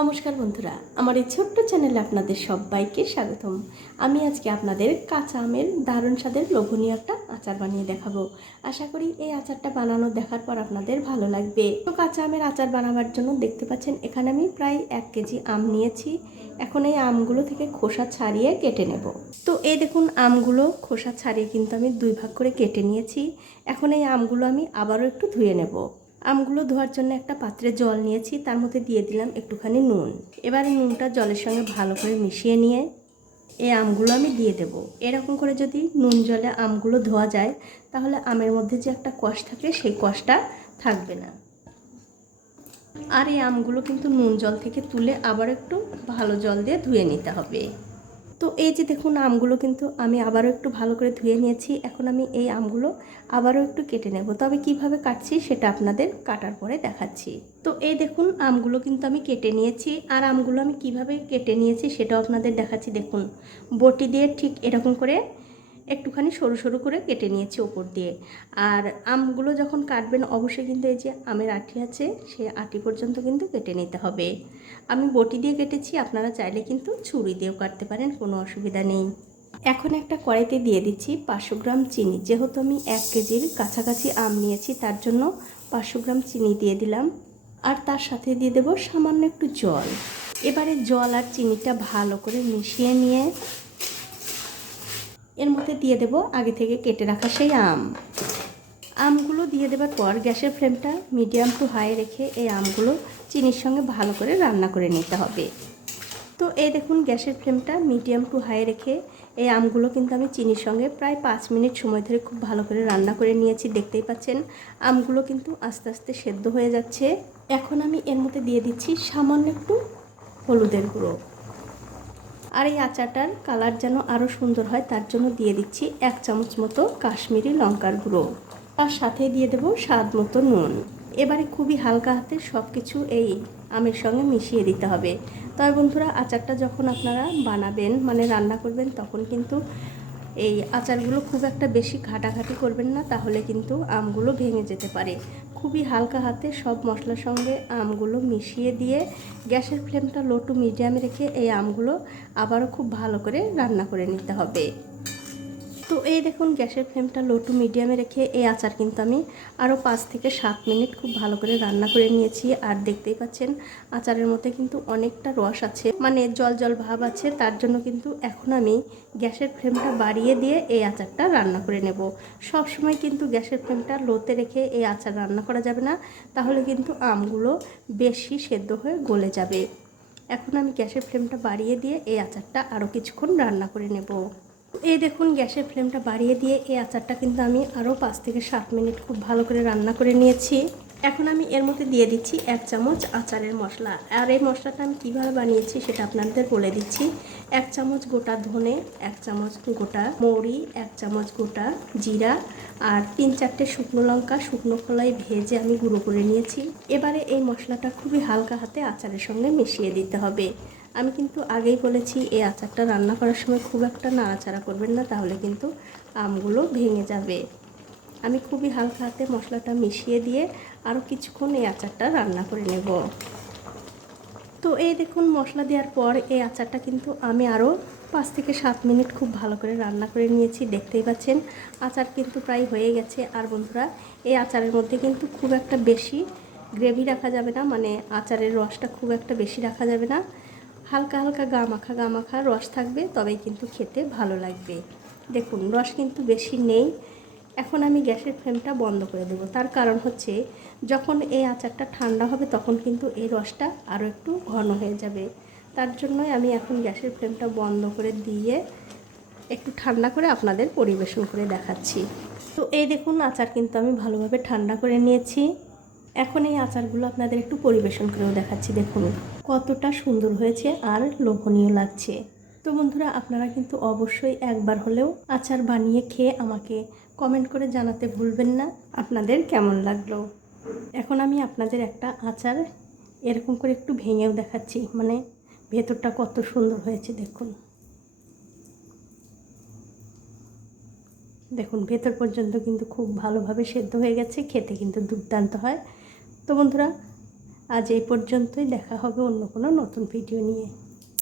নমস্কার বন্ধুরা, আমার এই ছোট্ট চ্যানেলে আপনাদের সবাইকে স্বাগতম। আমি আজকে আপনাদের কাঁচা আমের দারুণ স্বাদের লোভনীয় একটা আচার বানিয়ে দেখাবো। আশা করি এই আচারটা বানানো দেখার পর আপনাদের ভালো লাগবে। তো কাঁচা আমের আচার বানাবার জন্য দেখতে পাচ্ছেন এখানে আমি প্রায় 1 কেজি আম নিয়েছি। এখন এই আমগুলো থেকে খোসা ছাড়িয়ে কেটে নেব। তো এই দেখুন আমগুলো খোসা ছাড়িয়ে কিন্তু আমি 2 ভাগ করে কেটে নিয়েছি। এখন এই আমগুলো আমি আবারও একটু ধুয়ে নেব। আমগুলো ধোয়ার জন্য একটা পাত্রে জল নিয়েছি, তার মধ্যে দিয়ে দিলাম একটুখানি নুন। এবারে নুনটা জলের সঙ্গে ভালো করে মিশিয়ে নিয়ে এই আমগুলো আমি দিয়ে দেব। এরকম করে যদি নুন জলে আমগুলো ধোয়া যায় তাহলে আমের মধ্যে যে একটা কষ থাকে সেই কষটা থাকবে না। আর এই আমগুলো কিন্তু নুন জল থেকে তুলে আবার একটু ভালো জল দিয়ে ধুয়ে নিতে হবে। তো এই যে দেখুন আমগুলো কিন্তু আমি আবারও একটু ভালো করে ধুয়ে নিয়েছি। এখন আমি এই আমগুলো আবারও একটু কেটে নেব, তবে কিভাবে কাটছি সেটা আপনাদের কাটার পরে দেখাচ্ছি। তো এই দেখুন আমগুলো কিন্তু আমি কেটে নিয়েছি, আর আমগুলো আমি কিভাবে কেটে নিয়েছি সেটাও আপনাদের দেখাচ্ছি। দেখুন বটি দিয়ে ঠিক এরকম করে একটুখানি সরু সরু করে কেটে নিয়েছি ওপর দিয়ে। আর আমগুলো যখন কাটবেন অবশ্যই কিন্তু এই যে আমের আঁটি আছে সেই আঁটি পর্যন্ত কিন্তু কেটে নিতে হবে। আমি বটি দিয়ে কেটেছি, আপনারা চাইলে কিন্তু ছুরি দিয়েও কাটতে পারেন, কোনো অসুবিধা নেই। এখন একটা কড়াইতে দিয়ে দিচ্ছি 500 গ্রাম চিনি। যেহেতু আমি 1 কেজির কাছাকাছি আম নিয়েছি তার জন্য 500 গ্রাম চিনি দিয়ে দিলাম। আর তার সাথে দিয়ে দেব সামান্য একটু জল। এবারে জল আর চিনিটা ভালো করে মিশিয়ে নিয়ে এর মধ্যে দিয়ে দেব আগে থেকে কেটে রাখা সেই আমগুলো দিয়ে দেওয়ার পর গ্যাসের ফ্লেমটা মিডিয়াম টু হাই রেখে এই আমগুলো চিনির সঙ্গে ভালো করে রান্না করে নিতে হবে। তো এই দেখুন গ্যাসের ফ্লেমটা মিডিয়াম টু হাই রেখে এই আমগুলো কিন্তু আমি চিনির সঙ্গে প্রায় 5 মিনিট সময় ধরে খুব ভালো করে রান্না করে নিয়েছি। দেখতেই পাচ্ছেন আমগুলো কিন্তু আস্তে আস্তে সেদ্ধ হয়ে যাচ্ছে। এখন আমি এর মধ্যে দিয়ে দিচ্ছি সামান্য একটু হলুদের গুঁড়ো। আর এই আচারটার কালার যেন আরও সুন্দর হয় তার জন্য দিয়ে দিচ্ছি 1 চামচ মতো কাশ্মীরি লঙ্কার গুঁড়ো। তার সাথে দিয়ে দেব স্বাদ মতো নুন। এবারে খুবই হালকা হাতে সব কিছু এই আমের সঙ্গে মিশিয়ে দিতে হবে। তবে বন্ধুরা আচারটা যখন আপনারা বানাবেন মানে রান্না করবেন তখন কিন্তু এই আচারগুলো খুব একটা বেশি ঘাটাঘাটি করবেন না, তাহলে কিন্তু আমগুলো ভেঙে যেতে পারে। খুবই হালকা হাতে সব মশলার সঙ্গে আমগুলো মিশিয়ে দিয়ে গ্যাসের ফ্লেমটা লো টু মিডিয়ামে রেখে এই আমগুলো আবারও খুব ভালো করে রান্না করে নিতে হবে। তো এই দেখুন গ্যাসের ফ্লেমটা লো টু মিডিয়ামে রেখে এই আচার কিন্তু আমি আরও 5 থেকে 7 মিনিট খুব ভালো করে রান্না করে নিয়েছি। আর দেখতেই পাচ্ছেন আচারের মধ্যে কিন্তু অনেকটা রস আছে, মানে জল জল ভাব আছে। তার জন্য কিন্তু এখন আমি গ্যাসের ফ্লেমটা বাড়িয়ে দিয়ে এই আচারটা রান্না করে নেব। সব সময় কিন্তু গ্যাসের ফ্লেমটা লোতে রেখে এই আচার রান্না করা যাবে না, তাহলে কিন্তু আমগুলো বেশি সেদ্ধ হয়ে গলে যাবে। এখন আমি গ্যাসের ফ্লেমটা বাড়িয়ে দিয়ে এই আচারটা আরও কিছুক্ষণ রান্না করে নেব। এই দেখুন গ্যাসের ফ্লেমটা বাড়িয়ে দিয়ে এই আচারটা কিন্তু আমি আরও 5 থেকে 7 মিনিট খুব ভালো করে রান্না করে নিয়েছি। এখন আমি এর মধ্যে দিয়ে দিচ্ছি 1 চামচ আচারের মশলা। আর এই মশলাটা আমি কীভাবে বানিয়েছি সেটা আপনাদের বলে দিচ্ছি। 1 চামচ গোটা ধনে, 1 চামচ গোটা মৌরি, 1 চামচ গোটা জিরা আর 3-4টে শুকনো লঙ্কা শুকনো খোলায় ভেজে আমি গুঁড়ো করে নিয়েছি। এবারে এই মশলাটা খুবই হালকা হাতে আচারের সঙ্গে মিশিয়ে দিতে হবে। আমি কিন্তু আগেই বলেছি এই আচারটা রান্না করার সময় খুব একটা নাড়াচাড়া করবেন না, তাহলে কিন্তু আমগুলো ভেঙে যাবে। আমি খুবই হালকা হাতে মশলাটা মিশিয়ে দিয়ে আরও কিছুক্ষণ এই আচারটা রান্না করে নেব। তো এই দেখুন মশলা দেওয়ার পর এই আচারটা কিন্তু আমি আরও 5 থেকে 7 মিনিট খুব ভালো করে রান্না করে নিয়েছি। দেখতেই পাচ্ছেন আচার কিন্তু প্রায় হয়ে গেছে। আর বন্ধুরা এই আচারের মধ্যে কিন্তু খুব একটা বেশি গ্রেভি রাখা যাবে না, মানে আচারের রসটা খুব একটা বেশি রাখা যাবে না। হালকা হালকা গা মাখা রস থাকবে, তবেই কিন্তু খেতে ভালো লাগবে। দেখুন রস কিন্তু বেশি নেই। এখন আমি গ্যাসের ফ্লেমটা বন্ধ করে দেব। তার কারণ হচ্ছে যখন এই আচারটা ঠান্ডা হবে তখন কিন্তু এই রসটা আরও একটু ঘন হয়ে যাবে। তার জন্যই আমি এখন গ্যাসের ফ্লেমটা বন্ধ করে দিয়ে একটু ঠান্ডা করে আপনাদের পরিবেশন করে দেখাচ্ছি। তো এই দেখুন আচার কিন্তু আমি ভালোভাবে ঠান্ডা করে নিয়েছি। এখন এই আচারগুলো আপনাদের একটু পরিবেশন করেও দেখাচ্ছি। দেখুন কতটা সুন্দর হয়েছে আর লোভনীয় লাগছে। তো বন্ধুরা আপনারা কিন্তু অবশ্যই একবার হলেও আচার বানিয়ে খেয়ে আমাকে কমেন্ট করে জানাতে ভুলবেন না আপনাদের কেমন লাগলো। এখন আমি আপনাদের একটা আচার এরকম করে একটু ভেঙেও দেখাচ্ছি, মানে ভেতরটা কত সুন্দর হয়েছে। দেখুন দেখুন ভেতর পর্যন্ত কিন্তু খুব ভালোভাবে সেদ্ধ হয়ে গেছে, খেতে কিন্তু দুর্দান্ত হয়। তো বন্ধুরা আজ এই পর্যন্তই, দেখা হবে অন্য কোনো নতুন ভিডিও নিয়ে।